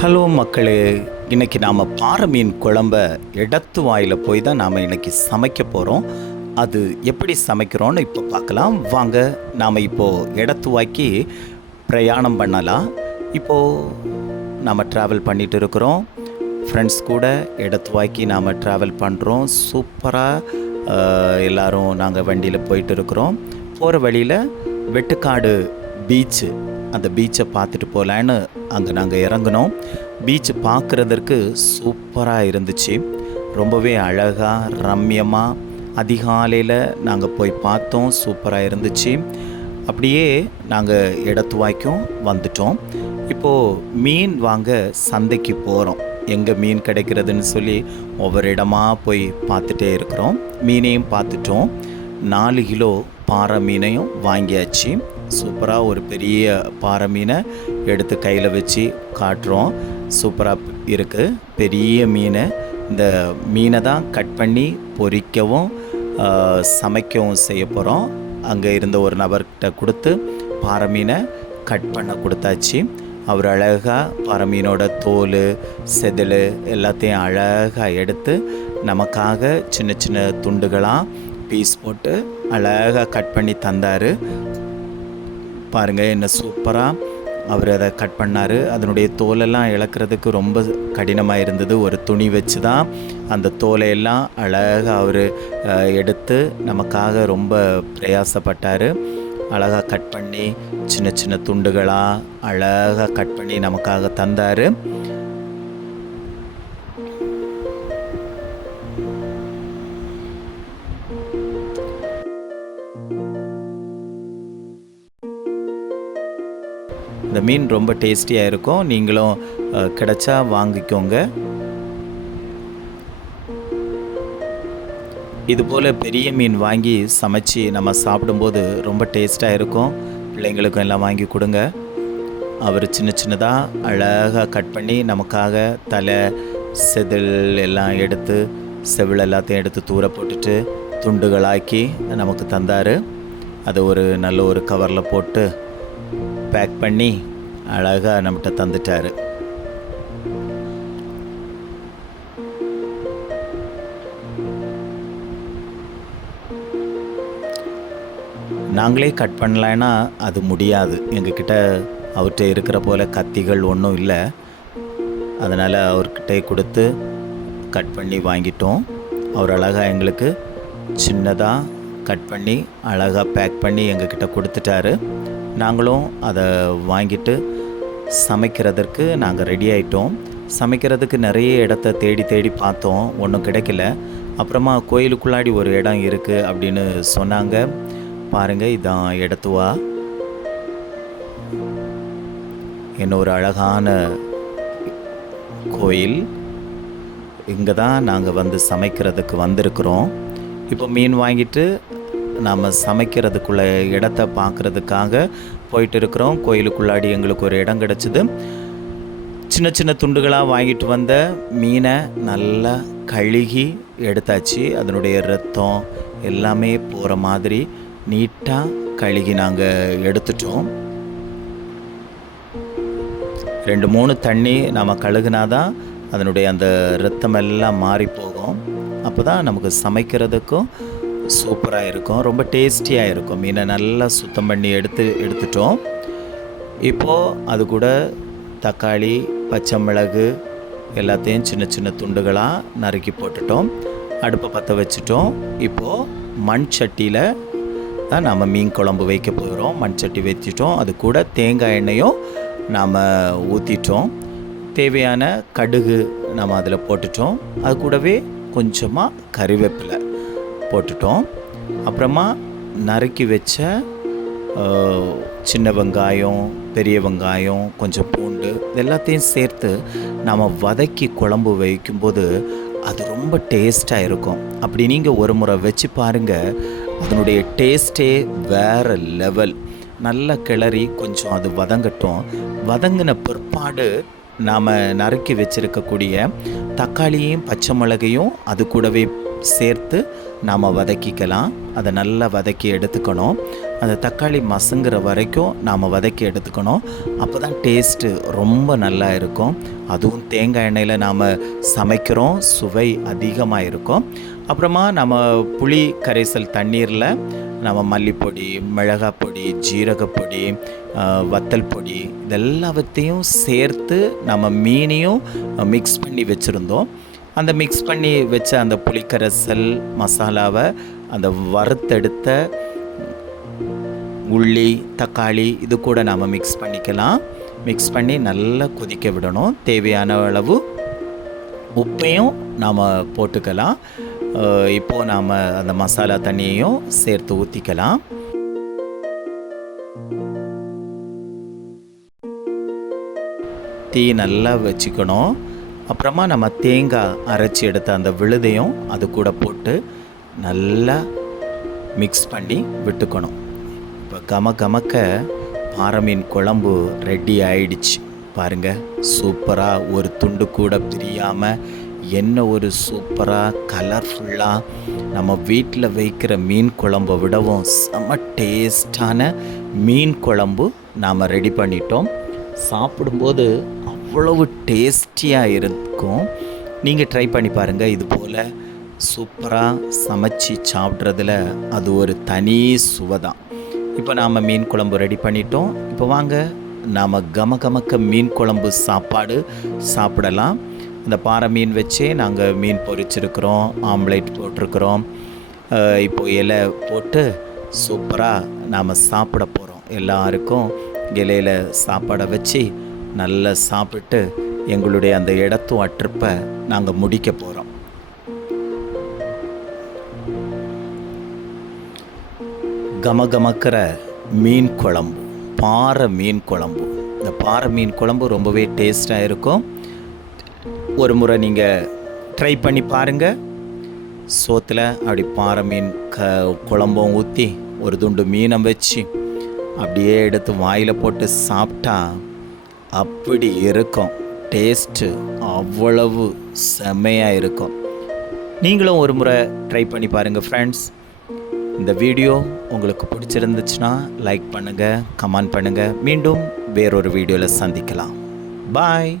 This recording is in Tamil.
ஹலோ மக்களே இன்னைக்கு நாம் பாறை மீன் குழம்ப இடத்து வாயில் போய் தான் நாம் இன்னைக்கு சமைக்க போகிறோம் அது எப்படி சமைக்கிறோன்னு இப்போ பார்க்கலாம். வாங்க நாம் இப்போது இடத்து வாய்க்கு பிரயாணம் பண்ணலாம். இப்போது நாம் ட்ராவல் பண்ணிட்டு இருக்கிறோம். ஃப்ரெண்ட்ஸ் கூட இடத்து வாய்க்கு நாம் ட்ராவல் பண்ணுறோம் சூப்பராக எல்லோரும் நாங்கள் வண்டியில் போயிட்டு இருக்கிறோம். போகிற வழியில் வெட்டுக்காடு பீச்சு அந்த பீச்சை பார்த்துட்டு போகலான்னு அங்கே நாங்கள் இறங்கினோம். பீச் பார்க்குறதற்கு சூப்பராக இருந்துச்சு. ரொம்பவே அழகாக ரம்யமாக அதிகாலையில் நாங்கள் போய் பார்த்தோம். சூப்பராக இருந்துச்சு. அப்படியே நாங்கள் இடத்துவாய்க்கும் வந்துட்டோம். இப்போது மீன் வாங்க சந்தைக்கு போகிறோம் எங்கே மீன் கிடைக்கிறதுன்னு சொல்லி ஒவ்வொரு இடமா போய் பார்த்துட்டே இருக்கிறோம். மீனையும் பார்த்துட்டோம். நாலு கிலோ பாறை மீனையும் வாங்கியாச்சு. சூப்பராக ஒரு பெரிய பாறை மீனை எடுத்து கையில் வச்சு காட்டுறோம். சூப்பராக இருக்குது பெரிய மீனை. இந்த மீனை தான் கட் பண்ணி பொறிக்கவும் சமைக்கவும் செய்ய போகிறோம் அங்கே இருந்த ஒரு நபர்கிட்ட கொடுத்து பாறை மீனை கட் பண்ண கொடுத்தாச்சு. அவர் அழகாக பாறை மீனோட தோல் செதில் எல்லாத்தையும் அழகாக எடுத்து நமக்காக சின்ன சின்ன துண்டுகளாக பீஸ் போட்டு அழகாக கட் பண்ணி தந்தார். பாருங்கள் என்ன சூப்பராக அவர் அதை கட் பண்ணார். அதனுடைய தோலெல்லாம் இழக்கிறதுக்கு ரொம்ப கடினமாக இருந்தது. ஒரு துணி வச்சு தான் அந்த தோலை எல்லாம் அழகாக அவர் எடுத்து நமக்காக ரொம்ப பிரயாசப்பட்டார். அழகாக கட் பண்ணி சின்ன சின்ன துண்டுகளாக அழகாக கட் பண்ணி நமக்காக தந்தார். மீன் ரொம்ப டேஸ்டியாக இருக்கும். நீங்களும் கிடச்சா வாங்கிக்கோங்க. இது போல் பெரிய மீன் வாங்கி சமைச்சு நம்ம சாப்பிடும்போது ரொம்ப டேஸ்ட்டாக இருக்கும். பிள்ளைங்களுக்கும் எல்லாம் வாங்கி கொடுங்க. அவர் சின்ன சின்னதாக அழகாக கட் பண்ணி நமக்காக தலை செதில் எல்லாம் எடுத்து செவில் எல்லாத்தையும் எடுத்து தூர போட்டுட்டு துண்டுகளாக்கி நமக்கு தந்தார். அதை ஒரு நல்ல ஒரு கவரில் போட்டு பேக் பண்ணி அழகாக நம்மகிட்ட தந்துட்டாரு. நாங்களே கட் பண்ணலைன்னா அது முடியாது. எங்ககிட்ட அவர்கிட்ட இருக்கிற போல கத்திகள் ஒன்றும் இல்லை. அதனால் அவர்கிட்ட கொடுத்து கட் பண்ணி வாங்கிட்டோம். அவர் அழகாக எங்களுக்கு சின்னதாக கட் பண்ணி அழகாக பேக் பண்ணி எங்ககிட்ட கொடுத்துட்டாரு. நாங்களும் அதை வாங்கிட்டு சமைக்கிறதற்கு நாங்கள் ரெடி ஆயிட்டோம். சமைக்கிறதுக்கு நிறைய இடத்த தேடி தேடி பார்த்தோம். ஒன்றும் கிடைக்கல. அப்புறமா கோயிலுக்குள்ளாடி ஒரு இடம் இருக்குது அப்படின்னு சொன்னாங்க. பாருங்கள் இதான் இடத்துவா. என்ன ஒரு அழகான கோயில். இங்கே தான் நாங்கள் வந்து சமைக்கிறதுக்கு வந்திருக்கிறோம். இப்போ மீன் வாங்கிட்டு நாம் சமைக்கிறதுக்குள்ள இடத்த பார்க்குறதுக்காக போயிட்டு இருக்கிறோம். கோயிலுக்குள்ளாடி எங்களுக்கு ஒரு இடம் கிடச்சிது. சின்ன சின்ன துண்டுகளாக வாங்கிட்டு வந்த மீனை நல்லா கழுகி எடுத்தாச்சு. அதனுடைய ரத்தம் எல்லாமே போகிற மாதிரி நீட்டாக கழுகி நாங்கள் எடுத்துட்டோம். ரெண்டு மூணு தண்ணி நாம் கழுகுனாதான் அதனுடைய அந்த ரத்தம் எல்லாம் மாறி போகும். அப்போ தான் நமக்கு சமைக்கிறதுக்கும் சூப்பராக இருக்கும் ரொம்ப டேஸ்டியாக இருக்கும் மீனை நல்லா சுத்தம் பண்ணி எடுத்து எடுத்துட்டோம். இப்போது அது கூட தக்காளி பச்சை மிளகு எல்லாத்தையும் சின்ன சின்ன துண்டுகளாக நறுக்கி போட்டுட்டோம். அடுப்பை பற்ற வச்சுட்டோம். இப்போது மண் சட்டியில் தான் நாம் மீன் குழம்பு வைக்க போகிறோம். மண் சட்டி வச்சுட்டோம் அது கூட தேங்காய் எண்ணெயும் நாம் ஊற்றிட்டோம் தேவையான கடுகு நம்ம அதில் போட்டுட்டோம். அது கூடவே கொஞ்சமாக கறிவேப்பிலை. போட்டுட்டோம். அப்புறமா நறுக்கி வச்ச சின்ன வெங்காயம் பெரிய வெங்காயம் கொஞ்சம் பூண்டு இது எல்லாத்தையும் சேர்த்து நாம் வதக்கி குழம்பு வைக்கும்போது அது ரொம்ப டேஸ்ட்டாக இருக்கும். அப்படி நீங்கள் ஒரு முறை வச்சு பாருங்கள் அதனுடைய டேஸ்ட்டே வேறு லெவல். நல்லா கிளறி கொஞ்சம் அது வதங்கட்டும். வதங்கின பிற்பாடு நாம் நறுக்கி வச்சுருக்கக்கூடிய தக்காளியும் பச்சை மிளகையும் அது கூடவே சேர்த்து நாம் வதக்கிக்கலாம். அதை நல்லா வதக்கி எடுத்துக்கணும். அந்த தக்காளி மசுங்கிற வரைக்கும் நாம் வதக்கி எடுத்துக்கணும். அப்போ தான் டேஸ்ட்டு ரொம்ப நல்லா இருக்கும். அதுவும் தேங்காய் எண்ணெயில் நாம் சமைக்கிறோம். சுவை அதிகமாக இருக்கும். அப்புறமா நம்ம புளி கரைசல் தண்ணீரில் நம்ம மல்லிப்பொடி மிளகாய் பொடி ஜீரகப்பொடி வத்தல் பொடி இதெல்லாவற்றையும் சேர்த்து நம்ம மீனையும் மிக்ஸ் பண்ணி வச்சுருந்தோம். அந்த மிக்ஸ் பண்ணி வச்ச அந்த புளிக்கரைசல் மசாலாவை அந்த வறுத்தெடுத்த உள்ளி தக்காளி இது கூட நாம் மிக்ஸ் பண்ணிக்கலாம். மிக்ஸ் பண்ணி நல்லா கொதிக்க விடணும். தேவையான அளவு உப்பையும் நாம் போட்டுக்கலாம். இப்போது நாம் அந்த மசாலா தண்ணியையும் சேர்த்து ஊற்றிக்கலாம் தீ நல்லா வச்சுக்கணும். அப்புறமா நம்ம தேங்காய் அரைச்சி எடுத்த அந்த விழுதையும் அது கூட போட்டு நல்லா மிக்ஸ் பண்ணி விட்டுக்கணும். இப்போ கம கமக்க பாறை மீன் குழம்பு ரெடி ஆயிடுச்சு. பாருங்கள் சூப்பராக ஒரு துண்டு கூட பிரியாமல் என்ன ஒரு சூப்பராக கலர்ஃபுல்லாக நம்ம வீட்டில் வைக்கிற மீன் குழம்பை விடவும் செம டேஸ்டான மீன் குழம்பு நாம் ரெடி பண்ணிட்டோம். சாப்பிடும்போது அவ்வளவு டேஸ்டியாக இருக்கும். நீங்கள் ட்ரை பண்ணி பாருங்கள் இது போல் சூப்பராக சமைச்சு சாப்பிட்றதுல அது ஒரு தனி சுவை தான். இப்போ நாம் மீன் குழம்பு ரெடி பண்ணிட்டோம். இப்போ வாங்க நாம் கம கமக்க மீன் குழம்பு சாப்பாடு சாப்பிடலாம். இந்த பாறை மீன் வச்சே நாங்கள் மீன் பொரிச்சிருக்கிறோம் ஆம்லேட் போட்டிருக்கிறோம். இப்போ இலை போட்டு சூப்பராக நாம் சாப்பிட போகிறோம் எல்லாருக்கும் இலையில் சாப்பாடை வச்சு நல்லா சாப்பிட்டு எங்களுடைய அந்த இடத்தும் அற்றுப்பை நாங்கள் முடிக்க போகிறோம் கமகமக்கிற மீன் குழம்பு பாறை மீன் குழம்பு. இந்த பாறை மீன் குழம்பு ரொம்பவே டேஸ்ட்டாக இருக்கும். ஒரு முறை நீங்கள் ட்ரை பண்ணி பாருங்கள் சோத்தில் அப்படி பாறை மீன் க குழம்பும் ஊற்றி ஒரு துண்டு மீனை வச்சு அப்படியே எடுத்து வாயில் போட்டு சாப்பிட்டா அப்படி இருக்கும். டேஸ்ட்டு அவ்வளவு செம்மையாக இருக்கும். நீங்களும் ஒரு முறை ட்ரை பண்ணி பாருங்கள் ஃப்ரெண்ட்ஸ் இந்த வீடியோ உங்களுக்கு பிடிச்சிருந்துச்சுன்னா லைக் பண்ணுங்கள் கமெண்ட் பண்ணுங்கள் மீண்டும் வேறொரு வீடியோவில் சந்திக்கலாம். பாய்